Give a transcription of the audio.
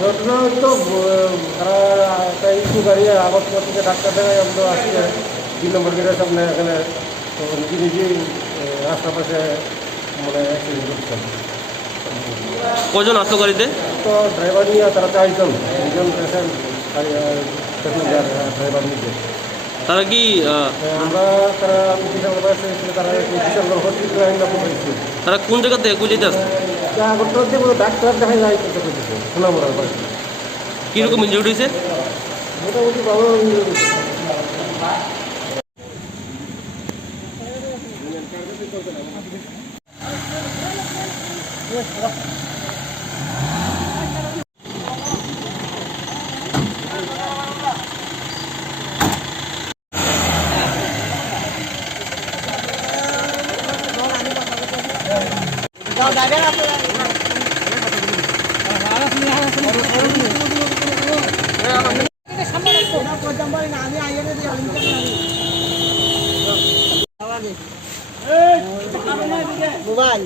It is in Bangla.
ঘটনা তো তারা একটা ইস্যু গাড়ি আগত থেকে ডাক্তার দেখায় আমরা আজকে 2 নম্বর গেটের সামনে এখানে তো নিজে নিজেই রাস্তার পাশে মানে অ্যাক্সিডেন্ট করছেন। কজন আসলো গাড়িতে? তো ড্রাইভার নিয়ে তারা 4 জন, 2জন পেশেন্ট প্যাসেঞ্জার, ড্রাইভার নিজে। তারা কি আমরা তারা কিষানগর পাশে তারা কিষানগর হসপিটাল আইনা পড়েছি। তারা কোন জায়গা থেকে কুচিতে আসে? আগরতলা দিয়ে ডাক্তার দেখাই যায় করতে করতেছে সোনামুড়ার পাশে। কীরকম ইনজুরি হয়েছে? মোটামুটি ভালো মোবাইল